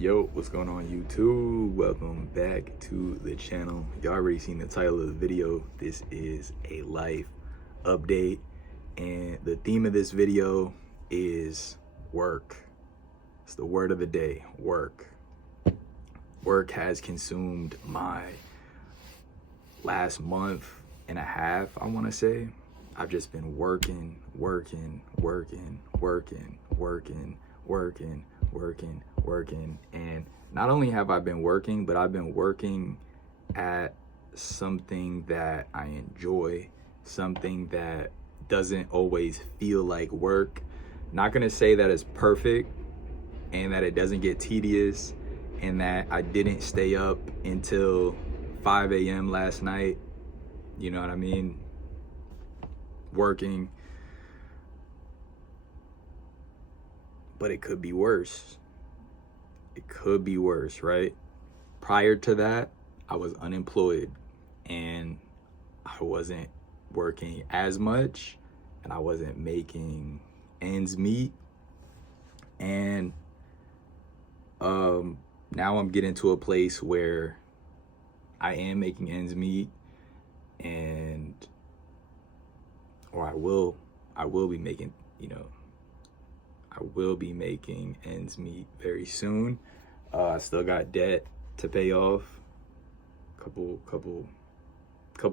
Yo, what's going on YouTube? Welcome back to the channel. Y'all already seen the title of the video. This is a life update, and the theme of this video is work. It's the word of the day, work. Work has consumed my last month and a half, I want to say. I've just been working, and not only have I been working, but I've been working at something that I enjoy, something that doesn't always feel like work. Not gonna say that it's perfect and that it doesn't get tedious and that I didn't stay up until 5 a.m. last night, you know what I mean, working, but it could be worse. It could be worse, right? Prior to that, I was unemployed and I wasn't working as much and I wasn't making ends meet. And now I'm getting to a place where I am making ends meet, and or I will be making, I will be making ends meet very soon. I still got debt to pay off, couple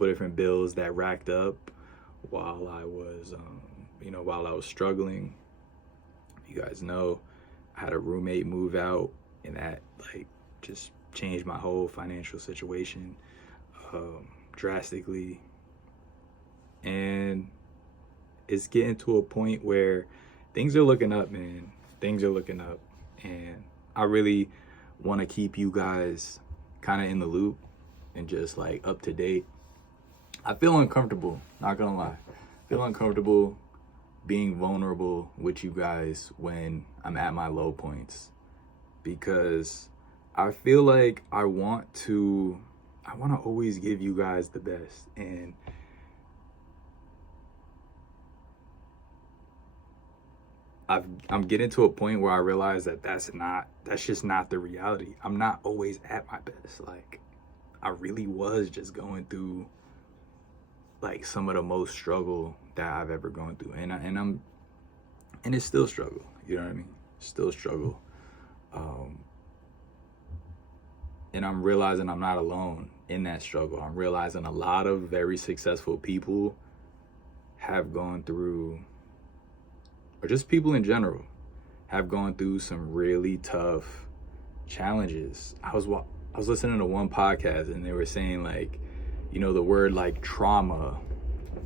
different bills that racked up while I was while I was struggling. You guys know I had a roommate move out, and that just changed my whole financial situation drastically. And it's getting to a point where things are looking up, man. Things are looking up, and I really want to keep you guys kind of in the loop and just up to date. I feel uncomfortable, not gonna lie. I feel uncomfortable being vulnerable with you guys when I'm at my low points, because I feel like I want to always give you guys the best, and I'm getting to a point where I realize that that's just not the reality. I'm not always at my best. I really was just going through some of the most struggle that I've ever gone through, and it's still struggle. You know what I mean? Still struggle. And I'm realizing I'm not alone in that struggle. I'm realizing a lot of very successful people have gone through, or just people in general, have gone through some really tough challenges. I was listening to one podcast, and they were saying the word trauma,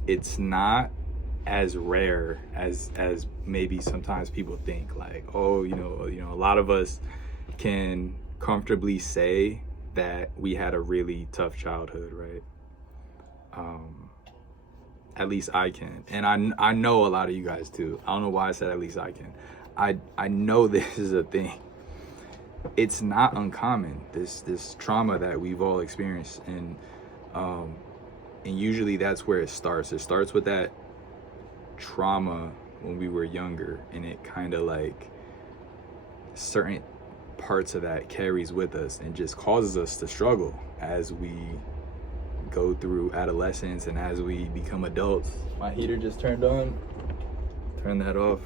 it's not as rare as maybe sometimes people think. A lot of us can comfortably say that we had a really tough childhood, right? At least I can, and I know a lot of you guys too. I don't know why I said at least I can. I know this is a thing. It's not uncommon, this trauma that we've all experienced, and usually that's where it starts. It starts with that trauma when we were younger, and it kind of certain parts of that carries with us and just causes us to struggle as we go through adolescence and as we become adults. My heater just turned on. Turn that off.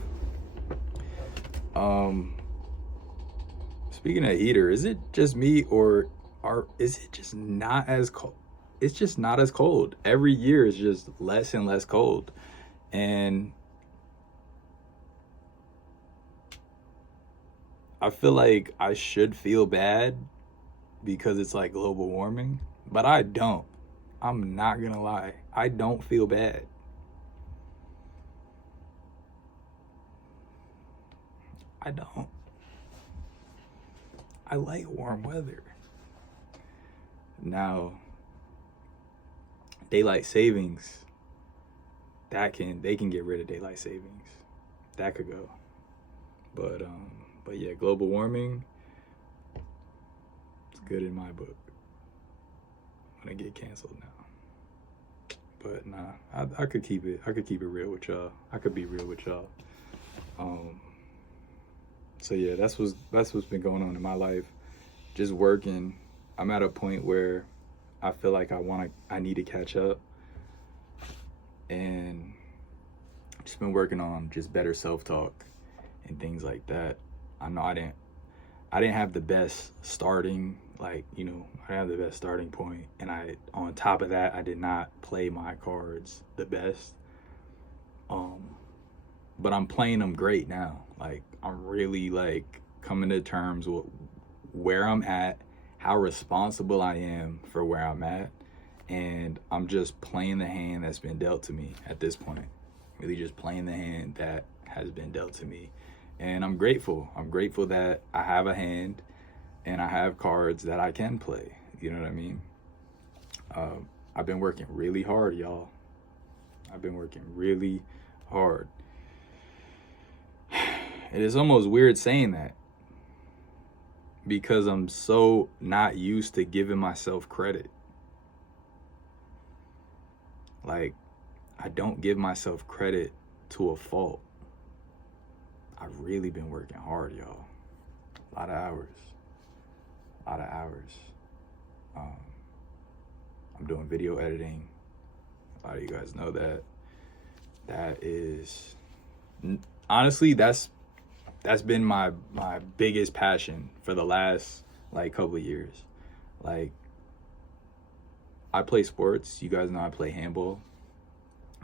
Speaking of heater, is it just me, or is it just not as cold? It's just not as cold. Every year is just less and less cold. And I feel like I should feel bad because it's global warming, but I don't. I'm not gonna lie. I don't feel bad. I don't. I like warm weather. Now, daylight savings, they can get rid of daylight savings. That could go. But yeah, global warming, it's good in my book. I'm gonna get canceled now. But nah, I could keep it real with y'all. I could be real with y'all. So yeah, that's what's been going on in my life. Just working. I'm at a point where I feel like I need to catch up, and just been working on just better self-talk and things like that. I know I didn't have the best starting, like, I didn't have the best starting point, and on top of that, I did not play my cards the best. Um but I'm playing them great now. Like, I'm really like coming to terms with where I'm at, how responsible I am for where I'm at, and I'm just playing the hand that's been dealt to me at this point. Really just playing the hand that has been dealt to me. And I'm grateful. I'm grateful that I have a hand and I have cards that I can play. You know what I mean? I've been working really hard, y'all. I've been working really hard. It is almost weird saying that because I'm so not used to giving myself credit. Like, I don't give myself credit to a fault. I've really been working hard, y'all. A lot of hours. I'm doing video editing. A lot of you guys know that. That is, honestly, that's been my biggest passion for the last like couple of years. Like, I play sports. You guys know I play handball.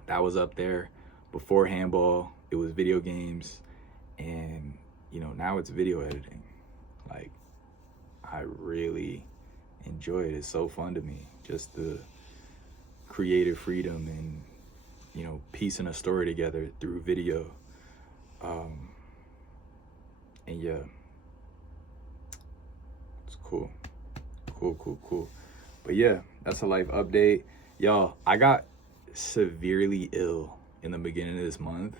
That was up there. Before handball, it was video games, and now it's video editing. Like, I really enjoy it. It's so fun to me. Just the creative freedom and piecing a story together through video. And yeah, it's cool. But yeah, that's a life update. Y'all, I got severely ill in the beginning of this month,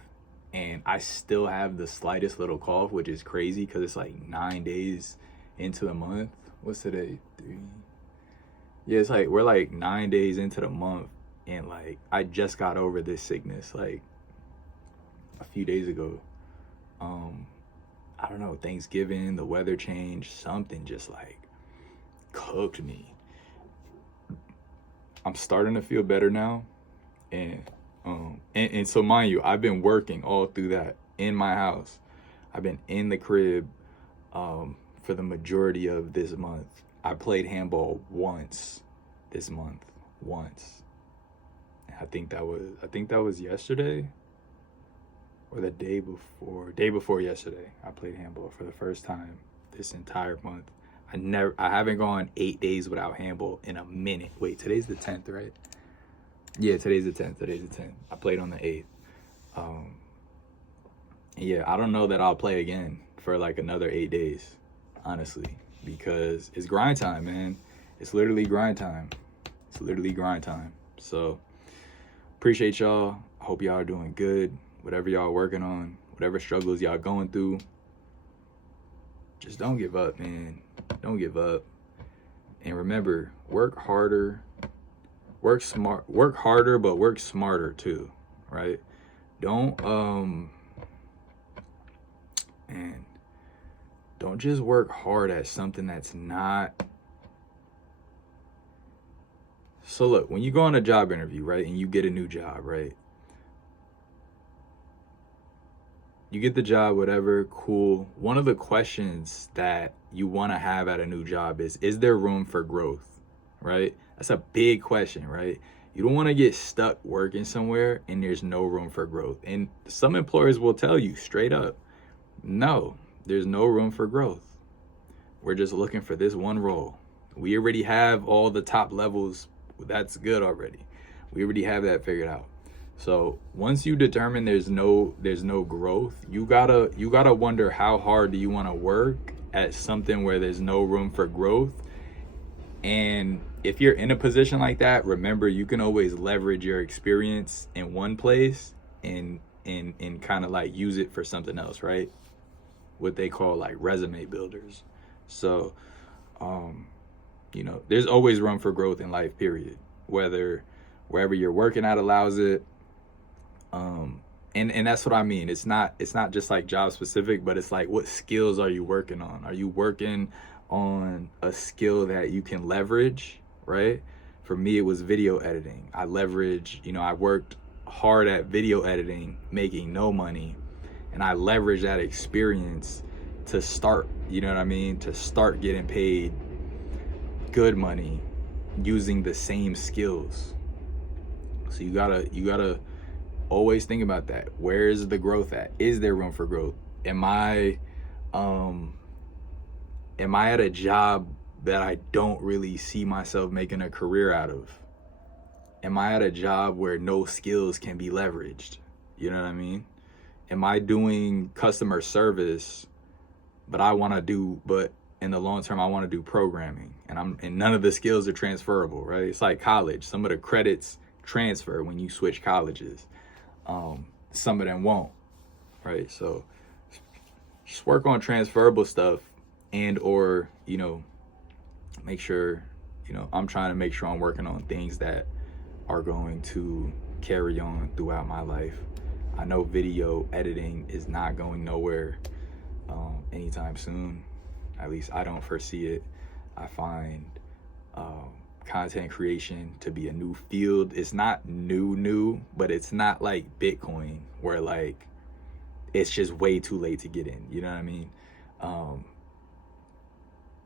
and I still have the slightest little cough, which is crazy because it's like 9 days into the month. What's today? 3. Yeah, it's like we're like 9 days into the month, and like I just got over this sickness like a few days ago. I don't know, Thanksgiving, the weather changed, something just like cooked me. I'm starting to feel better now, and so mind you, I've been working all through that in my house. I've been in the crib for the majority of this month. I played handball once this month, once. I think that was yesterday or the day before yesterday. I played handball for the first time this entire month. I haven't gone 8 days without handball in a minute. Wait, today's the 10th, right? Yeah, today's the 10th. I played on the 8th. Yeah, I don't know that I'll play again for like another 8 days, honestly, because it's grind time, man. It's literally grind time. So appreciate y'all. I hope y'all are doing good. Whatever y'all working on, whatever struggles y'all going through, just don't give up, man. Don't give up. And remember, work harder, work harder, but work smarter too, right? Don't just work hard at something that's not. So look, when you go on a job interview, right, and you get a new job, right? You get the job, whatever, cool. One of the questions that you want to have at a new job is there room for growth, right? That's a big question, right? You don't want to get stuck working somewhere and there's no room for growth. And some employers will tell you straight up, no, there's no room for growth. We're just looking for this one role. We already have all the top levels. That's good already. We already have that figured out. So once you determine there's no growth, you gotta wonder how hard do you want to work at something where there's no room for growth. And if you're in a position like that, remember you can always leverage your experience in one place and kind of like use it for something else, right? What they call like resume builders. So there's always room for growth in life, period. Whether wherever you're working at allows it, and that's what I mean. It's not just like job specific, but it's like, what skills are you working on? Are you working on a skill that you can leverage, right? For me, it was video editing. I leverage, I worked hard at video editing, making no money, and I leveraged that experience to start, you know what I mean? To start getting paid good money using the same skills. So you gotta always think about that. Where is the growth at? Is there room for growth? Am I um at a job that I don't really see myself making a career out of? Am I at a job where no skills can be leveraged? You know what I mean? Am I doing customer service, but in the long term I want to do programming, and none of the skills are transferable, right? It's like college. Some of the credits transfer when you switch colleges. Some of them won't, right? So just work on transferable stuff, and or make sure, I'm trying to make sure I'm working on things that are going to carry on throughout my life. I know video editing is not going nowhere anytime soon. At least I don't foresee it. I find content creation to be a new field. It's not new, but it's not like Bitcoin where like it's just way too late to get in. You know what I mean?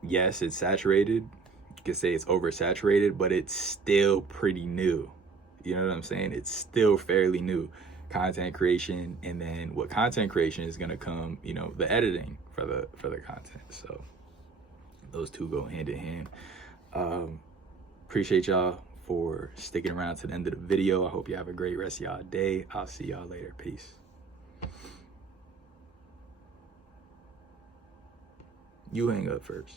Yes, it's saturated. You could say it's oversaturated, but it's still pretty new. You know what I'm saying? It's still fairly new. Content creation, and then what content creation is gonna come, the editing for the content. So those two go hand in hand. Appreciate y'all for sticking around to the end of the video. I hope you have a great rest of y'all day. I'll see y'all later. Peace. You hang up first.